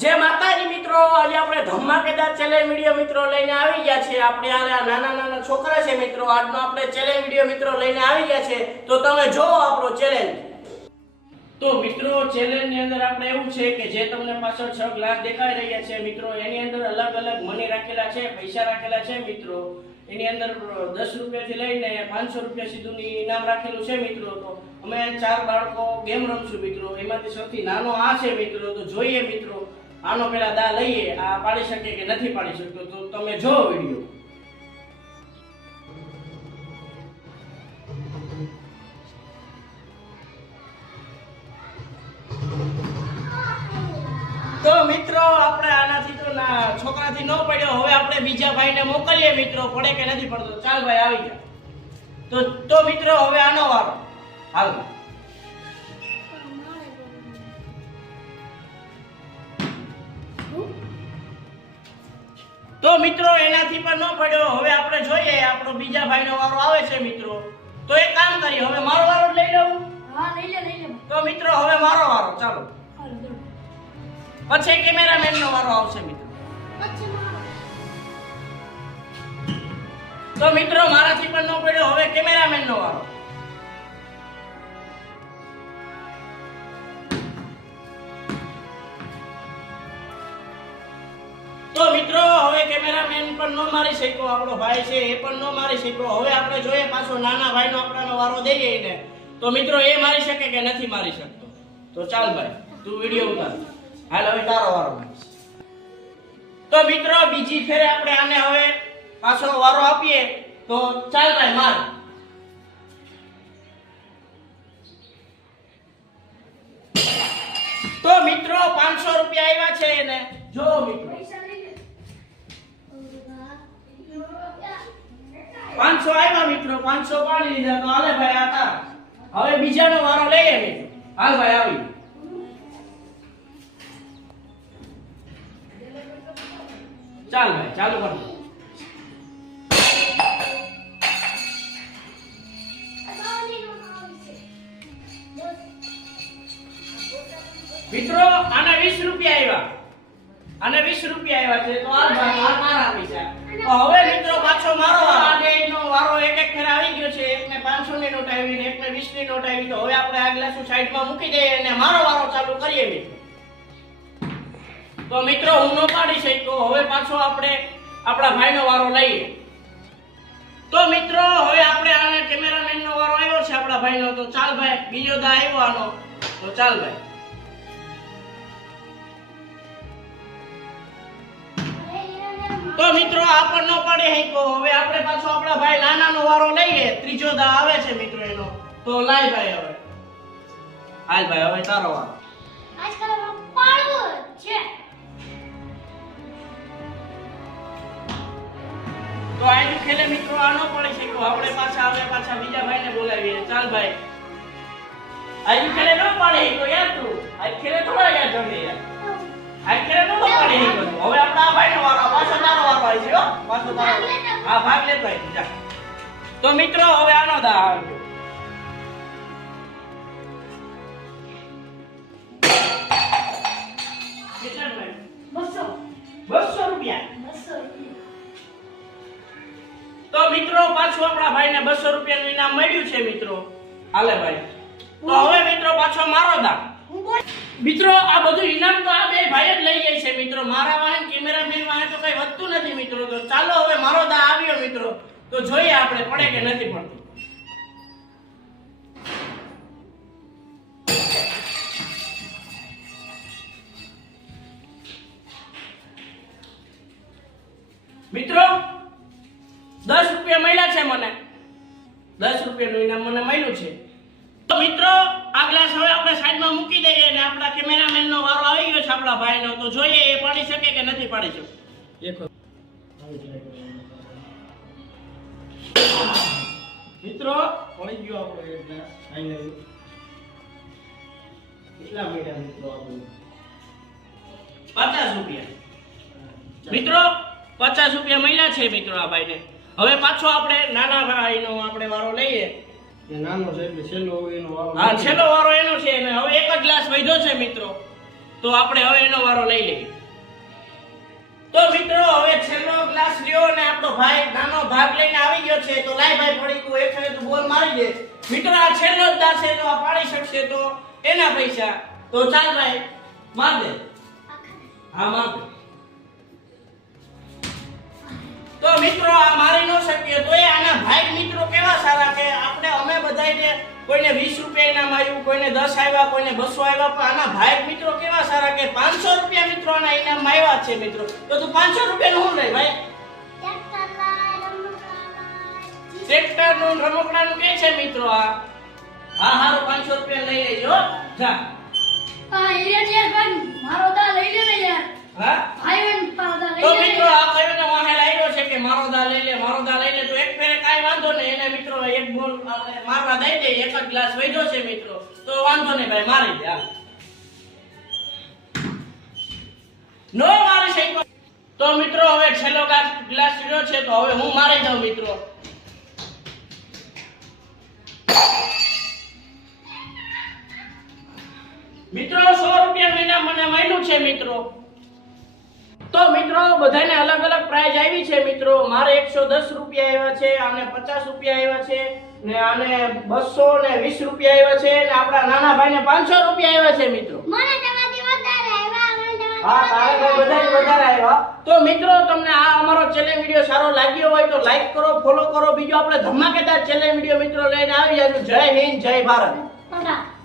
જય માતાજી મિત્રો, આજે આપણે ધમાકેદાર ચેલેન્જ વિડિયો મિત્રો લઈને આવી ગયા છે. આપણે આ નાના છોકરા છે મિત્રો, આજનો આપણે ચેલેન્જ વિડિયો મિત્રો લઈને આવી ગયા છે. તો તમે જોવો આપણો ચેલેન્જ. તો મિત્રો ચેલેન્જ ની અંદર આપણે એવું છે કે જે તમને પાછળ 6 ગ્લાસ દેખાઈ રહ્યા છે મિત્રો, એની અંદર અલગ અલગ મની રાખેલા છે, પૈસા રાખેલા છે મિત્રો. એની અંદર 10 રૂપિયાથી લઈને 500 રૂપિયા સુધીનું ઇનામ રાખેલું છે મિત્રો. તો અમે 4 બાળકો ગેમ રમશું મિત્રો. એમાંથી સૌથી નાનો આ છે મિત્રો. તો જોઈએ મિત્રો, આનો પેલા દા લઈએ, આ પાડી શકે કે નથી પાડી શકતો. તો તમે જોવો વિડિયો. તો મિત્રો આપણે આનાથી તો છોકરાથી ન પડ્યો, હવે આપણે બીજા ભાઈને મોકલીએ મિત્રો, પડે કે નથી પડતો. ચાલ ભાઈ આવી જા. તો મિત્રો હવે આનો વારો. હાલ તો મિત્રો એનાથી પણ ન પડ્યો. હવે આપણે જોઈએ આપણો બીજા ભાઈનો વારો આવે છે મિત્રો. તો એક કામ કરીએ, હવે મારો વારો લઈ લઉં. હા લઈ લે. તો મિત્રો હવે મારો વારો. ચાલો પછી કેમેરામેન નો વારો આવશે મિત્રો. તો મિત્રો મારાથી પણ ન પડ્યો, હવે કેમેરામેન નો વારો. તો મિત્રો હવે કેમેરામેન પણ ન મારી શક્યો, આપણો ભાઈ છે એ પણ ન મારી શક્યો. હવે આપણે જોઈએ પાછો નાના ભાઈનો આપણો વારો દઈએ ને. તો મિત્રો એ મારી શકે કે નથી મારી શકતો. તો ચાલ ભાઈ તું વિડિયો ઉતાર. હાલ હવે તારો વારો. તો મિત્રો બીજી ફેરે આપણે આને હવે પાછો વારો આપીએ. તો ચાલ ભાઈ માર. તો મિત્રો 500 રૂપિયા આવ્યા છે એને. જો મિત્રો 500 આવ્યા મિત્રો, 500 પાડી લીધા. તો હાલે ભાઈ આ તાર. હવે બીજાનો વારો લઈએ મિત્રો. હાલ ભાઈ આવી. ચાલ ભાઈ ચાલુ કર. મિત્રો આના 20 રૂપિયા આવ્યા. આને 20 રૂપિયા આવ્યા છે. તો હાલ ભાઈ આ મારા પૈસા. તો હવે મિત્રો પાછો મારો વારો. આનો વારો એક એક ફેર આવી ગયો છે. એકને 500 ની નોટ આવી ને એકને 20 ની નોટ આવી. તો હવે આપણે આ ગ્લાસ સાઈડમાં મૂકી દઈએ અને મારો વારો ચાલુ કરીએ મિત્રો. તો મિત્રો હું નો પાડી શક્યો. હવે પાછો આપણે આપણા ભાઈનો વારો લઈએ. તો મિત્રો હવે આપણે આને કેમેરામેન નો વારો આવ્યો છે આપણા ભાઈનો. તો ચાલ ભાઈ બીજો દા આવ્યો આનો. તો ચાલ ભાઈ. તો મિત્રો આ પણ ન પાડે હેકો. હવે આપણે પાછો આપણા ભાઈ નાનાનો વારો લઈએ. ત્રીજો દા આવે છે મિત્રો એનો. તો લાય ભાઈ હવે. હાલ ભાઈ હવે તારો વારો. આજકાલ પાડવો છે. તો આજુ ખેલે મિત્રો આનો પડી છે. આપણે પાછા બીજા ભાઈને બોલાવીએ. ચાલ ભાઈ આજુ ખેલે ન પાડે તો યાર તું આજ ખેલે થોડા યાર જમે યાર. આજ ખેલે ન પાડે હવે આપણા આ ભાઈનો વારો. પાછો તારો વારો આવી છે હો. પાછો તારો. હા ભાગ લેતો આવી જા. તો મિત્રો હવે આનો દા આવ્યો. કેટલા ભાઈ? 200 રૂપિયા. તો મિત્રો પાછું આપણા ભાઈને 200 રૂપિયાનું ઇનામ મળ્યું છે મિત્રો. હાલે ભાઈ. તો હવે મિત્રો પાછો મારો દા. મિત્રો આ બધું ઇનામ તો આ બે ભાઈ જ લઈ જાય છે મિત્રો. મારા વાહન કેમેરામેન વાહન તો કઈ વધતું નથી મિત્રો. તો ચાલો હવે મારો દા આવ્યો મિત્રો. તો જોઈએ આપણે પડે કે નથી પડતું. મિત્રો 10 રૂપિયા મળ્યા છે મને. 10 રૂપિયાનું ઇનામ મને મળ્યું છે. તો મિત્રો આ ગ્લાસ હવે આપણે સાઈડમાં મૂકી દઈએ અને આપણા કેમેરામેનનો વારો આવી ગયો છે આપણા ભાઈનો. તો જોઈએ એ પાડી શકે કે નથી પાડી શકતો. મિત્રો પડી ગયો આપણો એક ગ્લાસ ફાઇનલી. કેટલા મળ્યા મિત્રો આપણે? 50 રૂપિયા. મિત્રો 50 રૂપિયા મળ્યા છે મિત્રો આ ભાઈને. હવે પાછો આપણે નાના ભાઈનો આપણે વારો લઈએ. નાનો છે એટલે છેલ્લો એનો વારો. હા છેલ્લો વારો એનો છે. અને હવે એક જ ગ્લાસ વધ્યો છે મિત્રો. તો આપણે હવે એનો વારો લઈ લઈએ. તો મિત્રો હવે છેલ્લો ગ્લાસ લ્યો અને આપણો ભાઈ નાનો ભાગ લઈને આવી ગયો છે. તો લાય ભાઈ પડીકું એક સાથે તું બોલ મારી દે. મિત્રો આ છેલ્લો જ દાસ છે, તો આ પાડી શકશે તો એના પૈસા. તો ચાલ ભાઈ માર દે. હા માર દે. તો મિત્રો આ મારી ન શકીએ તો એ આના ભાઈ મિત્રો કેવા સારા કે આપણે અમે બધાયને કોઈને 20 રૂપિયા ઇનામ આવ્યું, કોઈને 10 આવ્યા, કોઈને 200 આવ્યા, પણ આના ભાઈ મિત્રો કેવા સારા કે 500 રૂપિયા મિત્રો આના ઇનામ આવ્યા છે મિત્રો. તો તું 500 રૂપિયાનું શું લઈ ભાઈ? ટ્રેક્ટરનું રમકડાનું કે છે મિત્રો આ. હા હારો 500 રૂપિયા લઈ લેજો જા. હા હીરા છે પણ મારો દા લઈ લે ને યાર. હા ભાઈ બન મારો દા લઈ તો લે. મિત્રો આ કયો ને વાહે લાગ્યો છે કે મારો દા લઈ લે, મારો દા લઈ લે. તો એક ફેરે કાઈ વાંધો નહીં, એને મિત્રો એક બોલ આપણે મારવા દઈ દે. એક જ ગ્લાસ વધ્યો છે મિત્રો, તો વાંધો નહીં ભાઈ મારી દે. હાલ નો મારી શક્યો. તો મિત્રો હવે છેલ્લો ગ્લાસ રહ્યો છે, તો હવે હું મારી દઉં મિત્રો. મિત્રો 100 રૂપિયા ઇનામ મને મળ્યું છે મિત્રો. તો મિત્રો બધાને અલગ અલગ પ્રાઇઝ આવી છે મિત્રો. મારે 110 રૂપિયા આવ્યા છે, આને 50 રૂપિયા આવ્યા છે, ને આને 220 રૂપિયા આવ્યા છે, ને આપણા નાના ભાઈને 500 રૂપિયા આવ્યા છે મિત્રો. મને તમારી વધારે આવ્યા, મને તમારી હા તારે ભાઈ બધાને વધારે આવ્યા. તો મિત્રો તમને આ અમારો ચેલેન્જ વિડિયો સારો લાગ્યો હોય તો લાઈક કરો, ફોલો કરો. બીજો આપણે ધમાકેદાર ચેલેન્જ વિડિયો મિત્રો લઈને આવી જાશું. જય હિન્દ, જય ભારત. વધારે